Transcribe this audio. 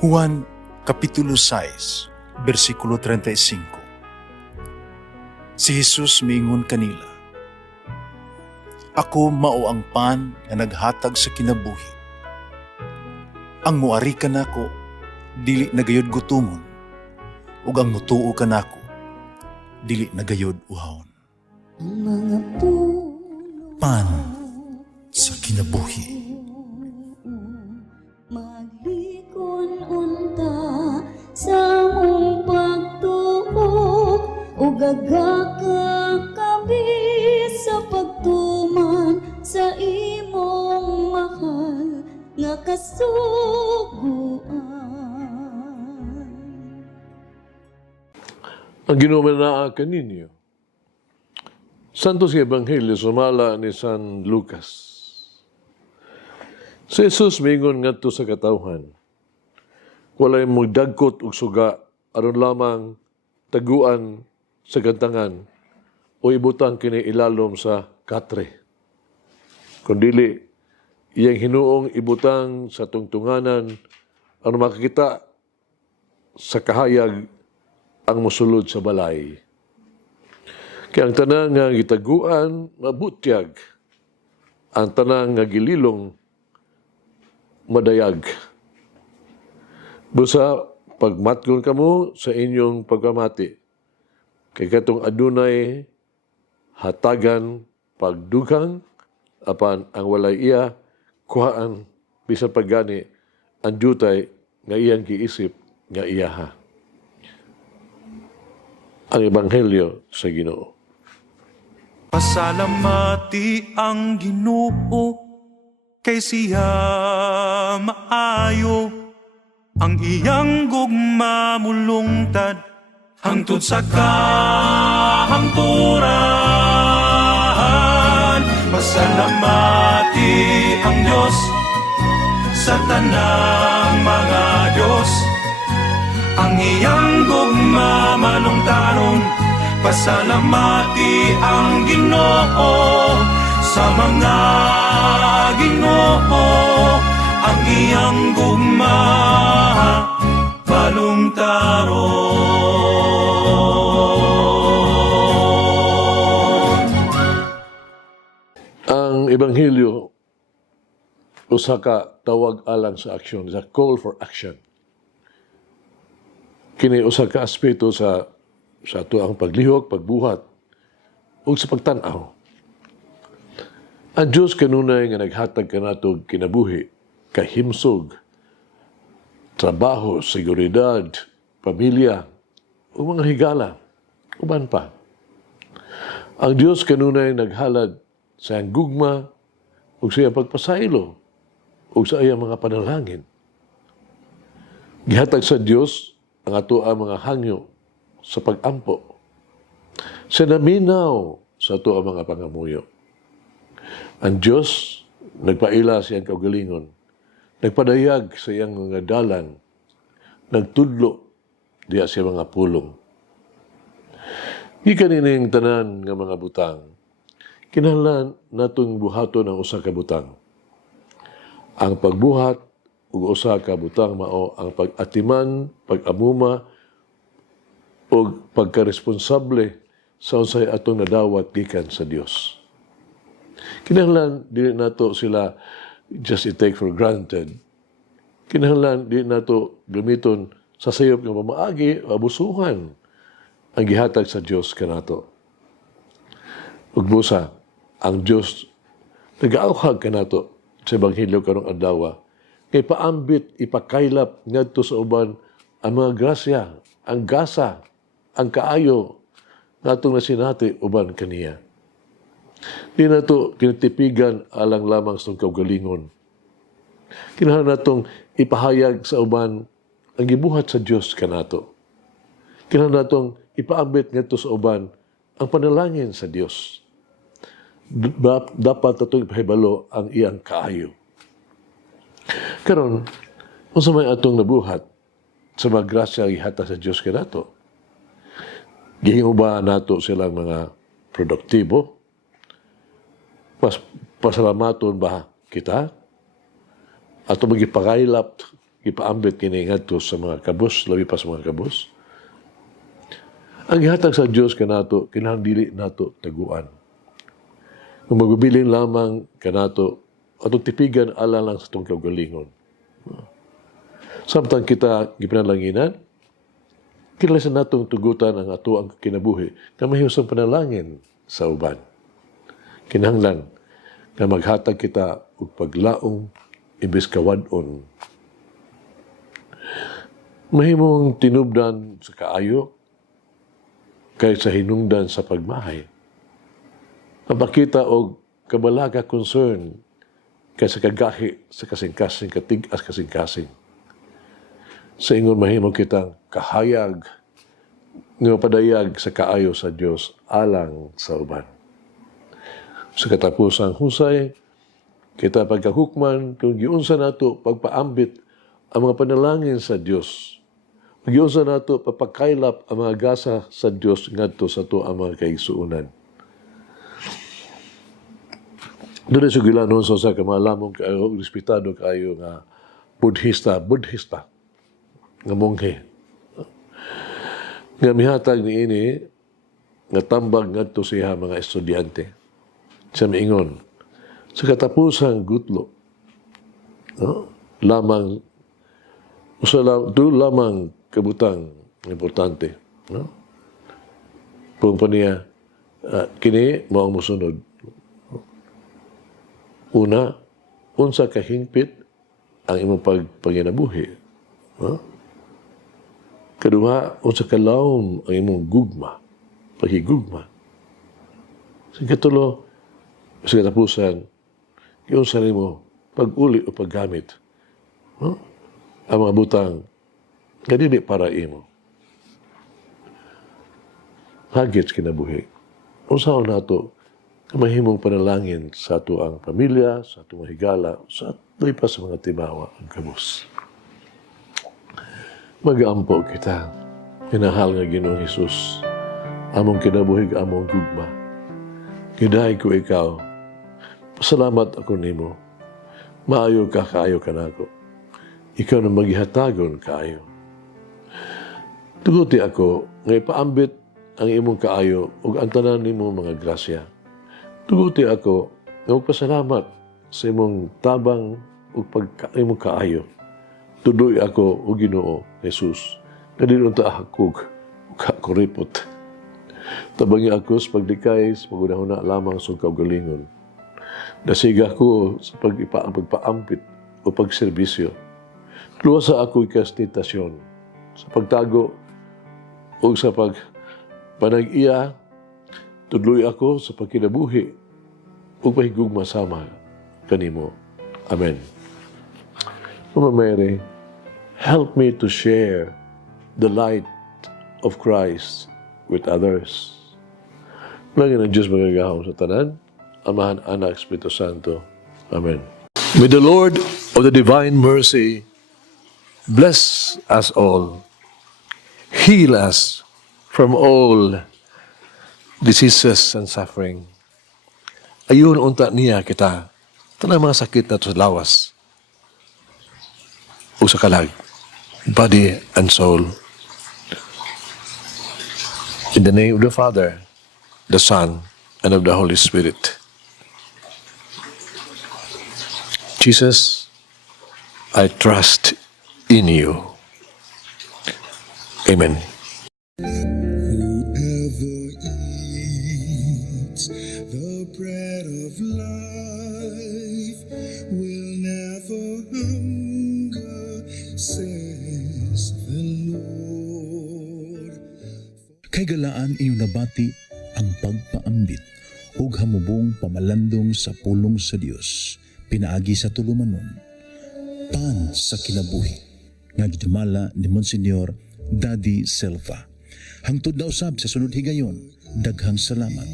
Juan Kapitulo 6, versikulo 35. Si Jesus miingon kanila, "Ako mao ang pan nga naghatag sa kinabuhi. Ang muari kanako dili nagayod gutomon, ug ang mutuo kanako dili nagayod uhawon." Ang mga puno Pan sa kinabuhi. maglikon unta sa mong pagtuo ug gagakabi sa pagtuman sa imong mahal nga kasuguan. Ang ginumanaa kaninyo. Santos Ebanghelyo sumala ni San Lucas. Si Jesus mingon ngadto sa katawhan. Walay mo dagkot ug suga aron lamang taguan sa gantangan o ibutang kini ilalom sa katre. Kundili iyang hinuong ibutang sa tungtunganan aron makakita sa kahayag ang musulod sa balay. Kaya ang tanang nga gitaguan, mabutyag. Ang tanang nga gililong, madayag. Busa, pagmatgon kamo sa inyong pagkamati, kay katong adunay hatagan pagdugang, apan ang walay iya, kuhaan, bisan paggani, ang jutay nga iyang giisip nga iyaha. Ang Ebanghelyo sa Ginoo. Pasalamati ang Ginoo kay siya maayo, ang iyang gugma mulungtad hangtod sa kahangturan. Pasalamati ang Diyos sa tanang mga Diyos, ang iyang gugma malungtaron. Pasalamati ang Ginoo sa mga Ginoo, ang iyang gugma balungtaron. Ang Ebanghelyo, usa ka tawag alang sa aksyon, is a call for action. Kini usa ka aspeto sa ato ang paglihok, pagbuhat, ug sa pagtan-aw. Ang Diyos kanunay nga naghatag kanato kinabuhi, kahimsog, trabaho, seguridad, pamilya, ug mga higala, uban pa. Ang Diyos kanunay naghalad sa iyang gugma ug sa iyang pagpasaylo ug sa iyang mga panalangin. Gihatag sa Diyos ang ato ang mga hangyo sa pag-ampo. Sa naminaw sa ato ang mga pangamuyo. Ang Diyos nagpaila sa iyang kaugalingon, nagpadayag sa iyang mga dalan, nagtudlo diya sa mga pulong. Ikanining tanan nga mga butang, kinahanglan natong buhaton ang usa ka butang. Ang pagbuhat ug usa ka butang mao ang pag-atiman, pag-amuma o pagkaresponsable sa unsay atong nadawat gikan sa Dios. Kinahanglan dili nato sila just i-take for granted. Kinahanglan dili nato gamiton sa sayop nga pamaagi o abusuhan ang gihatag sa Dios kanato. Ug busa, ang Dios nag-auhag kanato sa Ebanghelyo karong adlaw kay paambit ipakaylap ngadto sa uban ang mga grasya, ang gasa, ang kaayo nga itong nasinati uban kaniya. Di na ito kinatipigan alang lamang sa kaugalingon. Kinahanglan natong ipahayag sa uban ang gibuhat sa Dios kanato. Kinahanglan natong ipaambit ngadto sa uban ang panalangin sa Dios. Dapat natong ipahibalo ang iyang kaayo. Karon, unsa may atong nabuhat sa mga grasya ihatag sa Dios kanato? Gihimo ba nato silang mga produktibo? Pasalamaton ba kita? Ato magipakaylap ipaambit kini ngadto sa mga kabus, labi pa sa mga kabus. Ang gihatag sa Dios kanato kinahanglan dili nato taguan. Kung magubilin lamang kanato atong tipigan ala lang sa itong kaugalingon. Samtang kita gipanalanginan, kinahanglan natong tugutan ang ato ang kinabuhi na mahiyos ang panalangin sa uban. Kinahanglan na maghatag kita og paglaong imbes kawadon. Mahimong tinubdan sa kaayo kaysa hinungdan sa pagmahay. Mapakita og kabalaga concern kaysa kagahi sa kasing-kasing, katigas kasing-kasing. Sa ingon mahimong kitang kahayag nga padayag sa kaayo sa Dios alang sa uban. Sa katapusang husay, kita pagkahukman kung giunsa nato pagpaambit ang mga panalangin sa Dios. Giunsa nato papakaylap ang mga gasa sa Dios ngadto sa to ang mga kaigsuonan. Doon ay sugilanon sa ka malamong kayo, respetado kayo nga Buddhista, nga monghe. Nga mihatag ni ini, nga tambag ngadto siya mga estudyante. Siya miingon, sa katapusang gutlo, no? Doon lamang kabutang importante. No? Kung pa niya, kini mo ang musunod. Una, unsa kahingpit ang imong paginabuhi. No? Kaduha, unsa kalawom ang imong gugma, paghigugma. Sa katulo, sa katapusan, yung sarili mo, pag-uli o paggamit. No? Ang mga butang, na dili para imo. Hagits kinabuhi. Unsaon nato, mahimong panalangin sa ato ang pamilya, sa ato mga higala, sa ato pa sa mga tibawa ang kabus. Mag-aampo kita, hinahal nga Ginoong Hesus, among kinabuhig, among gugma. Gidahay ko ikaw, pasalamat ako nimo, maayo ka, kaayo ka nako. Ikaw na maghihatagon kaayo. Tuguti ako, nga ipaambit ang imong kaayo ug ang tanan nimo mga grasya. Tuguti ako, nga magpasalamat sa imong tabang ug imong kaayo. Tudoy ako o Ginoo, Jesus, na dinunta hakog ug kakuripot. Tabangi ako sa pagdikay, sa pagunahuna lamang sa kaugalingon. Nasiga ko sa pagpaampit o pagserbisyo. Luwasa ako ikastitasyon sa pagtago o sa pagpanag-iya. Tudloy ako sa pagkinabuhi o pahigugma sama kanimo. Amen. Mama Mary, help me to share the light of Christ with others. Lagi ng Diyos magagahong sa tanan, Amahan, Anak, Espiritu Santo. Amen. May the Lord of the divine mercy bless us all, heal us from all diseases and suffering. Ayun unta niya kita, tanang mga sakit na sa lawas o sa kalag, body and soul. In the name of the Father, the Son, and of the Holy Spirit. Jesus, I trust in you. Amen. Whoever eats the bread of life will never hunger, says the Lord. Kay galaan inyong nabati ang pagpaambit ug hamubong pamalandong sa pulong sa Dios pinaagi sa tulumanon. Pan sa kinabuhi nga gidumala ni Monsignor Daddy Silva. Hangtod na usab sa sunod higayon, daghang salamat.